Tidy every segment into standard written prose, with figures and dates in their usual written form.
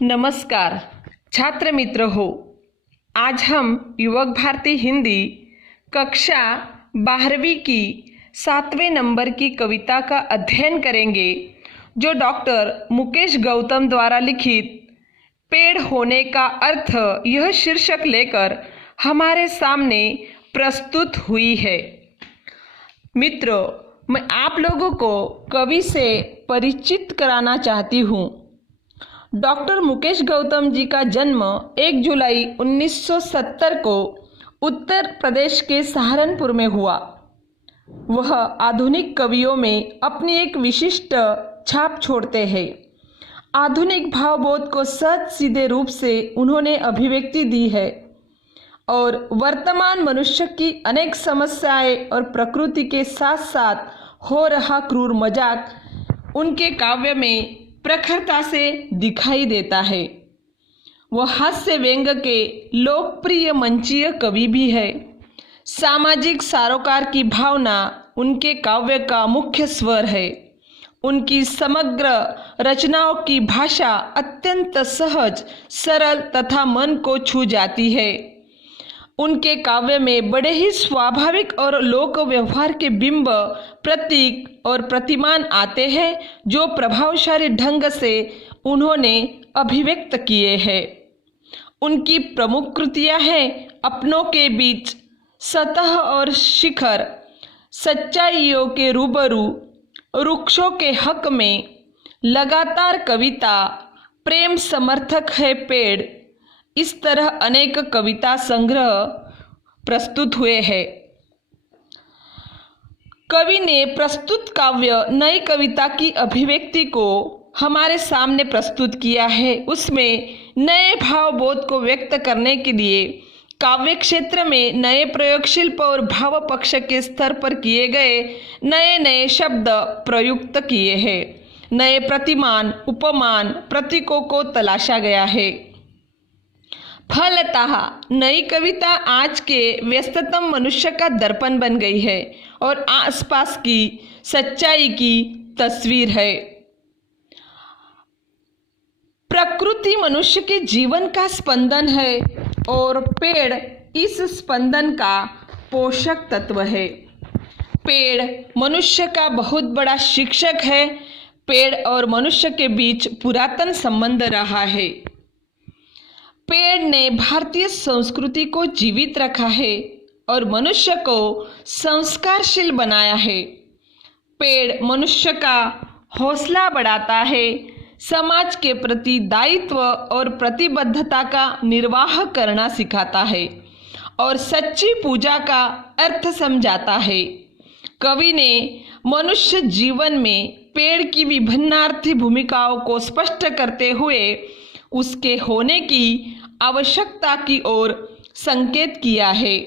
नमस्कार छात्र मित्र हो। आज हम युवक भारती हिंदी कक्षा 12वीं की 7वें नंबर की कविता का अध्ययन करेंगे, जो डॉक्टर मुकेश गौतम द्वारा लिखित पेड़ होने का अर्थ यह शीर्षक लेकर हमारे सामने प्रस्तुत हुई है। मित्रों, मैं आप लोगों को कवि से परिचित कराना चाहती हूँ। डॉक्टर मुकेश गौतम जी का जन्म 1 जुलाई 1970 को उत्तर प्रदेश के सहारनपुर में हुआ। वह आधुनिक कवियों में अपनी एक विशिष्ट छाप छोड़ते हैं। आधुनिक भावबोध को सहज सीधे रूप से उन्होंने अभिव्यक्ति दी है और वर्तमान मनुष्य की अनेक समस्याएं और प्रकृति के साथ साथ हो रहा क्रूर मजाक उनके काव्य में प्रखरता से दिखाई देता है। वह हास्य व्यंग के लोकप्रिय मंचीय कवि भी है। सामाजिक सरोकार की भावना उनके काव्य का मुख्य स्वर है। उनकी समग्र रचनाओं की भाषा अत्यंत सहज, सरल तथा मन को छू जाती है। उनके काव्य में बड़े ही स्वाभाविक और लोक व्यवहार के बिंब, प्रतीक और प्रतिमान आते हैं, जो प्रभावशाली ढंग से उन्होंने अभिव्यक्त किए हैं। उनकी प्रमुख कृतियां हैं अपनों के बीच, सतह और शिखर, सच्चाइयों के रूबरू, वृक्षों के हक में, लगातार कविता, प्रेम समर्थक है पेड़। इस तरह अनेक कविता संग्रह प्रस्तुत हुए हैं। कवि ने प्रस्तुत काव्य नई कविता की अभिव्यक्ति को हमारे सामने प्रस्तुत किया है। उसमें नए भावबोध को व्यक्त करने के लिए काव्य क्षेत्र में नए प्रयोग, शिल्प और भाव पक्ष के स्तर पर किए गए नए नए शब्द प्रयुक्त किए हैं। नए प्रतिमान, उपमान, प्रतीकों को तलाशा गया है। फलतः नई कविता आज के व्यस्ततम मनुष्य का दर्पण बन गई है और आसपास की सच्चाई की तस्वीर है। प्रकृति मनुष्य के जीवन का स्पंदन है और पेड़ इस स्पंदन का पोषक तत्व है। पेड़ मनुष्य का बहुत बड़ा शिक्षक है। पेड़ और मनुष्य के बीच पुरातन संबंध रहा है। पेड़ ने भारतीय संस्कृति को जीवित रखा है और मनुष्य को संस्कारशील बनाया है। पेड़ मनुष्य का हौसला बढ़ाता है, समाज के प्रति दायित्व और प्रतिबद्धता का निर्वाह करना सिखाता है और सच्ची पूजा का अर्थ समझाता है। कवि ने मनुष्य जीवन में पेड़ की विभिन्नार्थी भूमिकाओं को स्पष्ट करते हुए उसके होने की आवश्यकता की ओर संकेत किया है।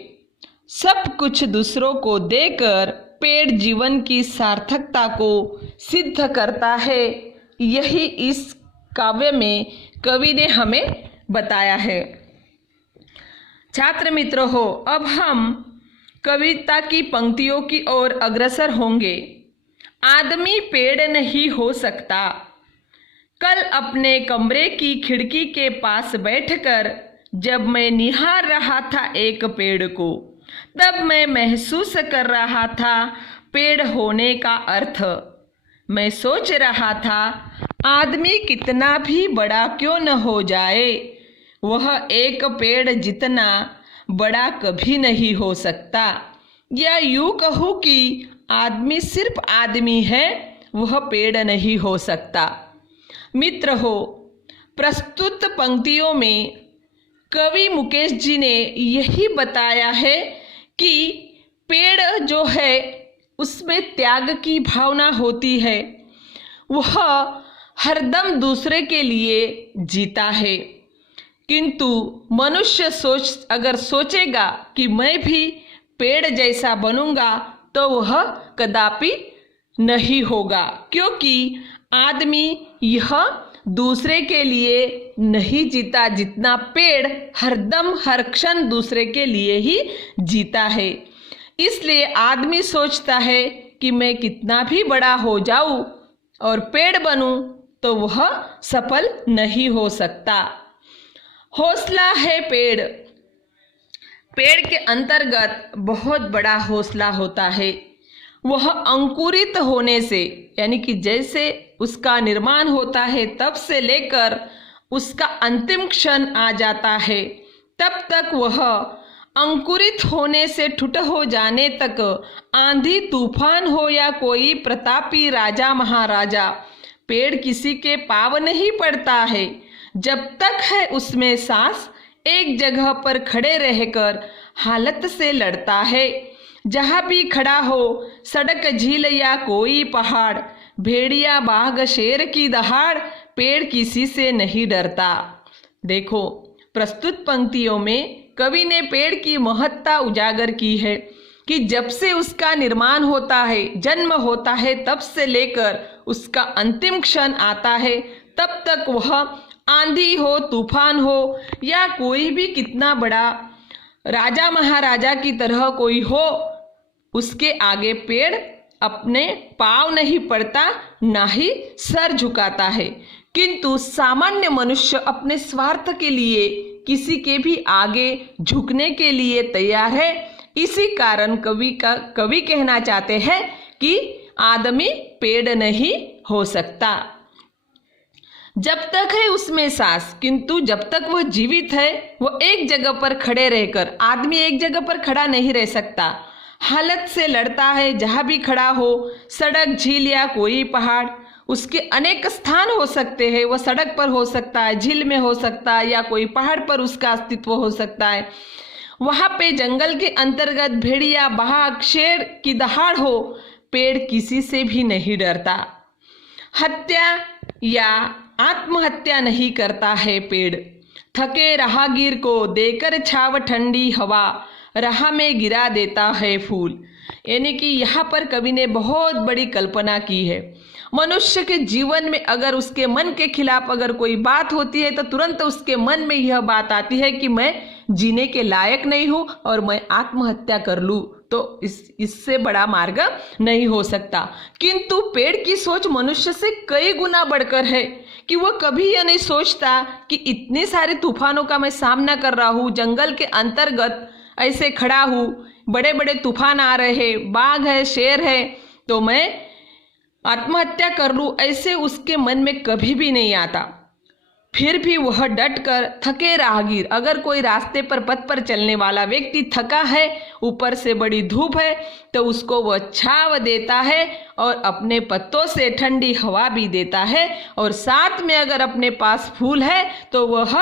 सब कुछ दूसरों को देकर पेड़ जीवन की सार्थकता को सिद्ध करता है। यही इस काव्य में कवि ने हमें बताया है। छात्र मित्र हो, अब हम कविता की पंक्तियों की ओर अग्रसर होंगे। आदमी पेड़ नहीं हो सकता। कल अपने कमरे की खिड़की के पास बैठकर जब मैं निहार रहा था एक पेड़ को, तब मैं महसूस कर रहा था पेड़ होने का अर्थ। मैं सोच रहा था, आदमी कितना भी बड़ा क्यों न हो जाए, वह एक पेड़ जितना बड़ा कभी नहीं हो सकता। या यूं कहूँ कि आदमी सिर्फ आदमी है, वह पेड़ नहीं हो सकता। मित्र हो, प्रस्तुत पंक्तियों में कवि मुकेश जी ने यही बताया है कि पेड़ जो है उसमें त्याग की भावना होती है। वह हरदम दूसरे के लिए जीता है, किंतु मनुष्य अगर सोचेगा कि मैं भी पेड़ जैसा बनूंगा तो वह कदापि नहीं होगा, क्योंकि आदमी यह दूसरे के लिए नहीं जीता जितना पेड़ हरदम हर क्षण दूसरे के लिए ही जीता है। इसलिए आदमी सोचता है कि मैं कितना भी बड़ा हो जाऊं और पेड़ बनूं तो वह सफल नहीं हो सकता। हौसला है पेड़। पेड़ के अंतर्गत बहुत बड़ा हौसला होता है। वह अंकुरित होने से यानी कि जैसे उसका निर्माण होता है तब से लेकर उसका अंतिम क्षण आ जाता है, तब तक वह अंकुरित होने से ठुट हो जाने तक आंधी तूफान हो या कोई प्रतापी राजा महाराजा, पेड़ किसी के पाव नहीं पड़ता है। जब तक है उसमें सांस, एक जगह पर खड़े रहकर हालत से लड़ता है। जहाँ भी खड़ा हो, सड़क, झील या कोई पहाड़, भेड़िया, बाघ, शेर की दहाड़, पेड़ किसी से नहीं डरता। देखो, प्रस्तुत पंक्तियों में कवि ने पेड़ की महत्ता उजागर की है कि जब से उसका निर्माण होता है, जन्म होता है, तब से लेकर उसका अंतिम क्षण आता है, तब तक वह आंधी हो, तूफान हो या कोई भी कितना बड़ा राजा महाराजा की तरह कोई हो, उसके आगे पेड़ अपने पाँव नहीं पड़ता, ना ही सर झुकाता है। किंतु सामान्य मनुष्य अपने स्वार्थ के लिए किसी के भी आगे झुकने के लिए तैयार है। इसी कारण कवि कहना चाहते हैं कि आदमी पेड़ नहीं हो सकता। जब तक है उसमें सांस, किंतु जब तक वह जीवित है, वह एक जगह पर खड़े रहकर, आदमी एक जगह पर खड़ा नहीं रह सकता, हालत से लड़ता है। जहाँ भी खड़ा हो, सड़क, झील या कोई पहाड़, उसके अनेक स्थान हो सकते हैं। वह सड़क पर हो सकता है, झील में हो सकता है या कोई पहाड़ पर उसका अस्तित्व हो सकता है। वहाँ पे जंगल के अंतर्गत भेड़िया, बाघ, शेर की दहाड़ हो, पेड़ किसी से भी नहीं डरता। हत्या या आत्महत्या नहीं करता है पेड़। थके राहगीर को देकर छाव, ठंडी हवा, राह में गिरा देता है फूल। यानी कि यहाँ पर कवि ने बहुत बड़ी कल्पना की है। मनुष्य के जीवन में अगर उसके मन के खिलाफ अगर कोई बात होती है तो तुरंत उसके मन में यह बात आती है कि मैं जीने के लायक नहीं हूँ और मैं आत्महत्या कर लूँ, तो इससे बड़ा मार्ग नहीं हो सकता। किंतु पेड़ की सोच मनुष्य से कई गुना बढ़कर है कि वह कभी यह नहीं सोचता कि इतने सारे तूफानों का मैं सामना कर रहा हूँ, जंगल के अंतर्गत ऐसे खड़ा हूँ, बड़े बड़े तूफान आ रहे हैं, बाघ है, शेर है, तो मैं आत्महत्या कर लूँ, ऐसे उसके मन में कभी भी नहीं आता। फिर भी वह डटकर, थके राहगीर, अगर कोई रास्ते पर, पथ पर चलने वाला व्यक्ति थका है, ऊपर से बड़ी धूप है, तो उसको वह छाव देता है और अपने पत्तों से ठंडी हवा भी देता है, और साथ में अगर अपने पास फूल है तो वह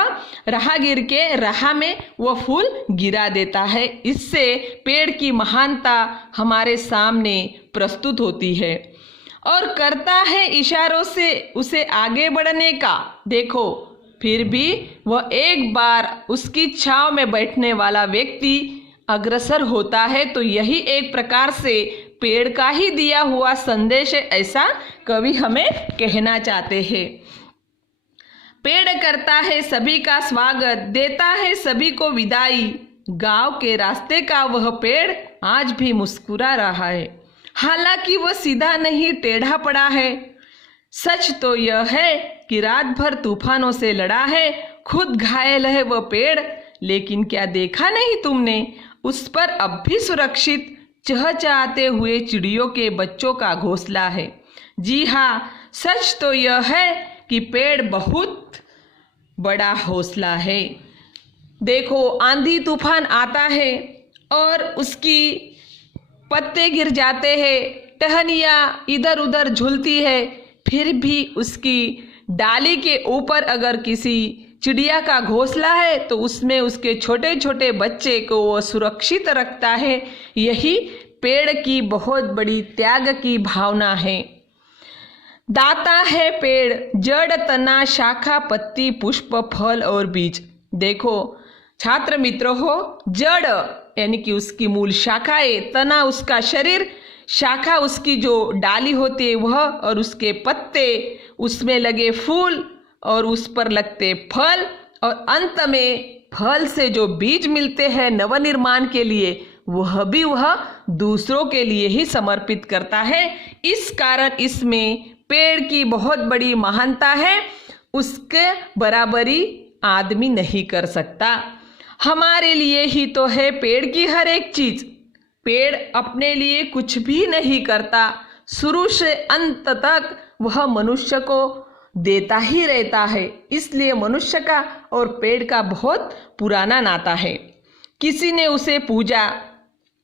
राहगीर के राह में वह फूल गिरा देता है। इससे पेड़ की महानता हमारे सामने प्रस्तुत होती है और करता है इशारों से उसे आगे बढ़ने का। देखो, फिर भी वह एक बार उसकी छांव में बैठने वाला व्यक्ति अग्रसर होता है, तो यही एक प्रकार से पेड़ का ही दिया हुआ संदेश है, ऐसा कवि हमें कहना चाहते हैं। पेड़ करता है सभी का स्वागत, देता है सभी को विदाई, गांव के रास्ते का वह पेड़ आज भी मुस्कुरा रहा है। हालांकि वह सीधा नहीं, टेढ़ा पड़ा है। सच तो यह है कि रात भर तूफानों से लड़ा है, खुद घायल है वह पेड़, लेकिन क्या देखा नहीं तुमने, उस पर अब भी सुरक्षित चहचहाते हुए चिड़ियों के बच्चों का घोंसला है। जी हाँ, सच तो यह है कि पेड़ बहुत बड़ा हौसला है। देखो, आंधी तूफान आता है और उसकी पत्ते गिर जाते हैं, टहनियाँ इधर उधर झूलती है, फिर भी उसकी डाली के ऊपर अगर किसी चिड़िया का घोंसला है तो उसमें उसके छोटे छोटे बच्चे को वो सुरक्षित रखता है। यही पेड़ की बहुत बड़ी त्याग की भावना है। दाता है पेड़, जड़, तना, शाखा, पत्ती, पुष्प, फल और बीज। देखो छात्र मित्रों हो, जड़ यानी कि उसकी मूल शाखाएं, तना उसका शरीर, शाखा उसकी जो डाली होती है वह, और उसके पत्ते, उसमें लगे फूल और उस पर लगते फल, और अंत में फल से जो बीज मिलते हैं नवनिर्माण के लिए, वह भी वह दूसरों के लिए ही समर्पित करता है। इस कारण इसमें पेड़ की बहुत बड़ी महानता है, उसके बराबरी आदमी नहीं कर सकता। हमारे लिए ही तो है पेड़ की हर एक चीज। पेड़ अपने लिए कुछ भी नहीं करता, शुरू से अंत तक वह मनुष्य को देता ही रहता है। इसलिए मनुष्य का और पेड़ का बहुत पुराना नाता है। किसी ने उसे पूजा,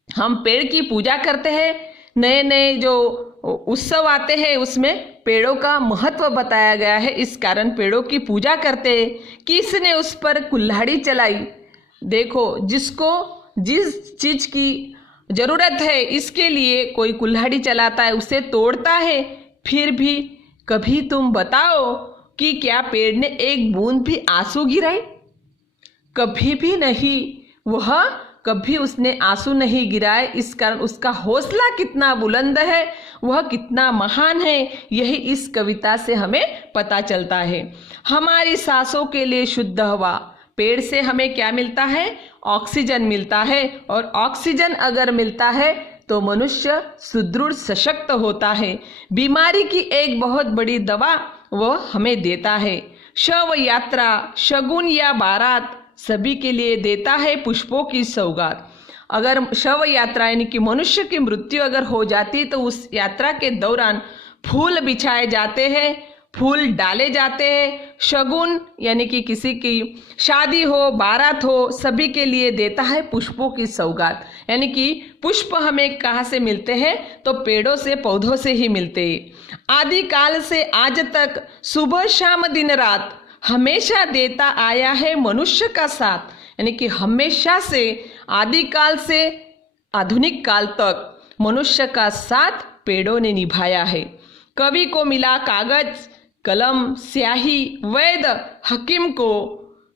हम पेड़ की पूजा करते हैं, नए नए जो उत्सव आते हैं उसमें पेड़ों का महत्व बताया गया है, इस कारण पेड़ों की पूजा करते हैं। किसने उस पर कुल्हाड़ी चलाई, देखो जिसको जिस चीज की जरूरत है इसके लिए कोई कुल्हाड़ी चलाता है, उसे तोड़ता है। फिर भी कभी तुम बताओ कि क्या पेड़ ने एक बूंद भी आंसू गिराए? कभी भी नहीं, वह कभी उसने आंसू नहीं गिराए। इस कारण उसका हौसला कितना बुलंद है, वह कितना महान है, यही इस कविता से हमें पता चलता है। हमारी सांसों के लिए शुद्ध हवा, पेड़ से हमें क्या मिलता है? ऑक्सीजन मिलता है, और ऑक्सीजन अगर मिलता है तो मनुष्य सुदृढ़ सशक्त होता है। बीमारी की एक बहुत बड़ी दवा वह हमें देता है। शव यात्रा, शगुन या बारात सभी के लिए देता है पुष्पों की सौगात। अगर शव यात्रा यानी कि मनुष्य की मृत्यु अगर हो जाती तो उस यात्रा के दौरान फूल बिछाए जाते हैं, फूल डाले जाते हैं। शगुन यानी कि किसी की शादी हो, बारात हो, सभी के लिए देता है पुष्पों की सौगात। यानी कि पुष्प हमें कहाँ से मिलते हैं? तो पेड़ों से, पौधों से ही मिलते हैं। आदि काल से आज तक सुबह शाम दिन रात हमेशा देता आया है मनुष्य का साथ। यानी कि हमेशा से, आदिकाल से आधुनिक काल तक मनुष्य का साथ पेड़ों ने निभाया है। कवि को मिला कागज, कलम, स्याही, वैद्य, हकीम को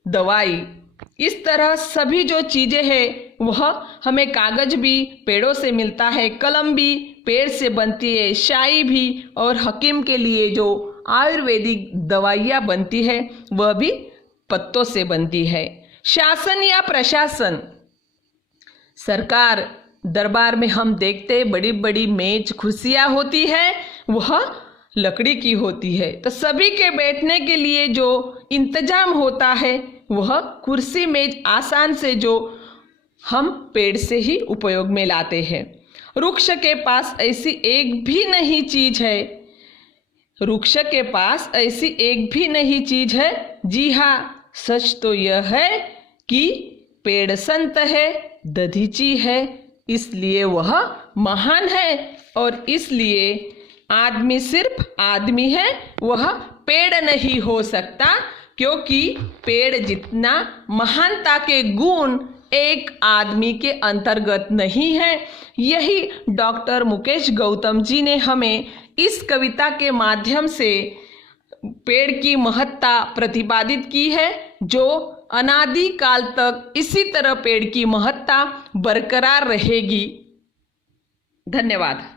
दवाई। इस तरह सभी जो चीजें हैं वह हमें, कागज भी पेड़ों से मिलता है, कलम भी पेड़ से बनती है, स्याही भी, और हकीम के लिए जो आयुर्वेदिक दवाइयाँ बनती है वह भी पत्तों से बनती है। शासन या प्रशासन, सरकार दरबार में हम देखते बड़ी बड़ी मेज कुर्सियाँ होती है, वह लकड़ी की होती है। तो सभी के बैठने के लिए जो इंतजाम होता है वह कुर्सी मेज आसान से जो हम पेड़ से ही उपयोग में लाते हैं। वृक्ष के पास ऐसी एक भी नहीं चीज है, वृक्ष के पास ऐसी एक भी नहीं चीज है। जी हाँ, सच तो यह है कि पेड़ संत है, दधीची है, इसलिए वह महान है। और इसलिए आदमी सिर्फ आदमी है, वह पेड़ नहीं हो सकता, क्योंकि पेड़ जितना महानता के गुण एक आदमी के अंतर्गत नहीं है। यही डॉक्टर मुकेश गौतम जी ने हमें इस कविता के माध्यम से पेड़ की महत्ता प्रतिपादित की है, जो अनादि काल तक इसी तरह पेड़ की महत्ता बरकरार रहेगी। धन्यवाद।